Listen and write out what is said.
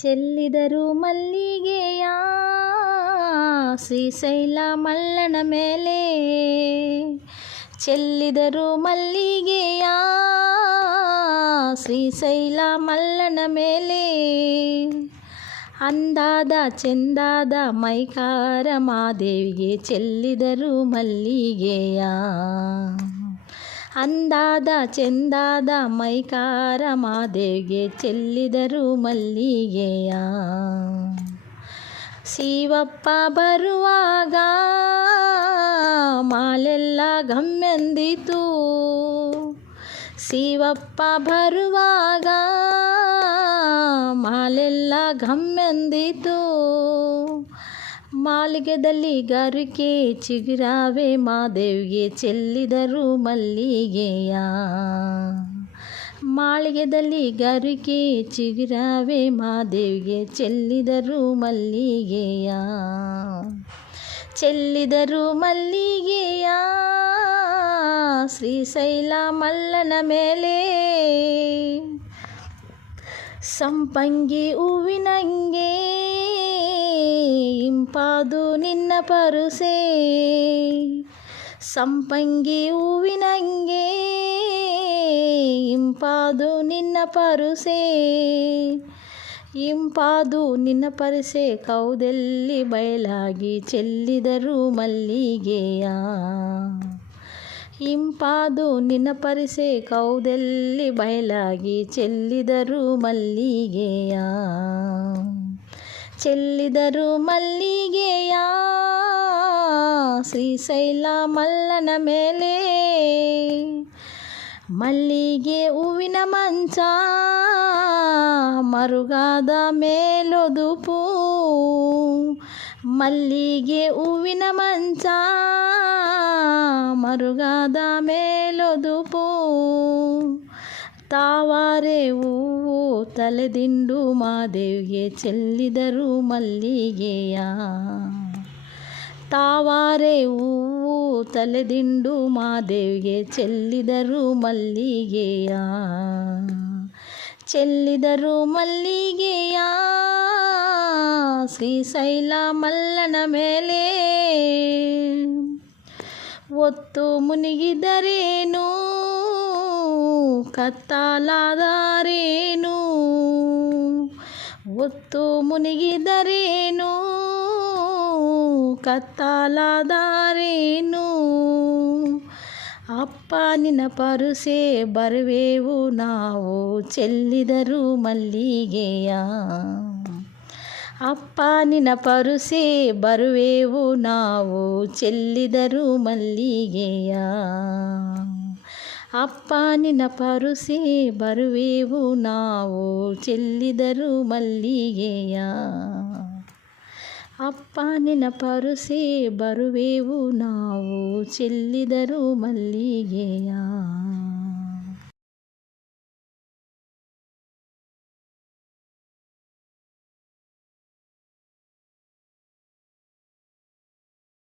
ಚೆಲ್ಲಿದರು ಮಲ್ಲಿಗೆಯ ಶ್ರೀಶೈಲ ಮಲ್ಲನ ಮೇಲೆ, ಚೆಲ್ಲಿದರು ಮಲ್ಲಿಗೆಯ ಶ್ರೀಶೈಲ ಮಲ್ಲನ ಮೇಲೆ. ಅಂದಾದ ಚೆಂದಾದ ಮೈಕಾರ ಮಾದೇವಿಗೆ ಚೆಲ್ಲಿದರು ಮಲ್ಲಿಗೆಯ, ಅಂದಾದ ಚೆಂದಾದ ಮೈಕಾರ ಮಾದೇವಿಗೆ ಚೆಲ್ಲಿದರು ಮಲ್ಲಿಗೆಯ. ಶಿವಪ್ಪ ಬರುವಾಗ ಮಾಲೆಲ್ಲ ಘಮ್ಮೆಂದಿತು, ಶಿವಪ್ಪ ಬರುವಾಗ ಮಾಲೆಲ್ಲ ಘಮ್ಮೆಂದಿತು. ಮಾಳಿಗೆದಲ್ಲಿ ಗರಿಕೆ ಚಿಗುರಾವೆ ಮಾದೇವಿಗೆ ಚೆಲ್ಲಿದರು ಮಲ್ಲಿಗೆಯ, ಮಾಳಿಗೆದಲ್ಲಿ ಗರಿಕೆ ಚಿಗುರಾವೆ ಮಾದೇವಿಗೆ ಚೆಲ್ಲಿದರು ಮಲ್ಲಿಗೆಯ. ಚೆಲ್ಲಿದರು ಮಲ್ಲಿಗೆಯ ಶ್ರೀಶೈಲ ಮಲ್ಲನ ಮೇಲೆ, ಸಂಪಂಗಿ ಹೂವಿನಂಗೆ ಇಂಪಾದು ನಿನ್ನ ಪರುಸೆ, ಸಂಪಂಗಿ ಹೂವಿನಂಗೆ ಇಂಪಾದು ನಿನ್ನ ಪರುಸೆ, ಇಂಪಾದು ನಿನ್ನ ಪರುಸೆ ಕೌದೆಲ್ಲಿ ಬಯಲಾಗಿ ಚೆಲ್ಲಿದರು ಮಲ್ಲಿಗೆಯ. ಇಂಪಾದು ನಿನ್ನ ಪರಿಸೆ ಕೌದೆಲ್ಲಿ ಬಯಲಾಗಿ ಚೆಲ್ಲಿದರು ಮಲ್ಲಿಗೆಯ, ಚೆಲ್ಲಿದರು ಮಲ್ಲಿಗೆಯ ಶ್ರೀಶೈಲ ಮಲ್ಲನ ಮೇಲೆ. ಮಲ್ಲಿಗೆ ಹೂವಿನ ಮಂಚ ಮರುಗಾದ ಮೇಲೊದುಪು, ಮಲ್ಲಿಗೆ ಹೂವಿನ ಮಂಚ ಮರುಗಾದ ಮೇಲೊದುಪು. ತಾವರೆ ಹೂವು ತಲೆದಿಂಡು ಮಾದೇವಿಗೆ ಚೆಲ್ಲಿದರು ಮಲ್ಲಿಗೆಯ, ತಾವರೆ ಹೂವು ತಲೆದಿಂಡು ಮಾದೇವಿಗೆ ಚೆಲ್ಲಿದರು ಮಲ್ಲಿಗೆಯ. ಚೆಲ್ಲಿದರು ಮಲ್ಲಿಗೆಯ ಶ್ರೀಶೈಲ ಮಲ್ಲನ ಮೇಲೆ. ಒತ್ತು ಮುನಿಗಿದರೇನು ಕತ್ತಲಾದರೇನು, ಒತ್ತು ಮುನಿಗಿದರೇನು ಕತ್ತಲಾದರೇನು. ಅಪ್ಪ ನಿನ್ನ ಪರುಸೆ ಬರುವೆವು ನಾವು ಚೆಲ್ಲಿದರು ಮಲ್ಲಿಗೆಯ, ಅಪ್ಪ ನಿನ್ನ ಪರುಸೆ ಬರುವೆವು ನಾವು ಚೆಲ್ಲಿದರು ಮಲ್ಲಿಗೆಯ. ಅಪ್ಪ ನಿನ್ನ ಪರುಸೆ ಬರುವೆವು ನಾವು ಚೆಲ್ಲಿದರು ಮಲ್ಲಿಗೆಯ, ಅಪ್ಪ ನಿನ್ನ ಪರುಸೆ ಬರುವೆವು ನಾವು ಚೆಲ್ಲಿದರು ಮಲ್ಲಿಗೆಯ.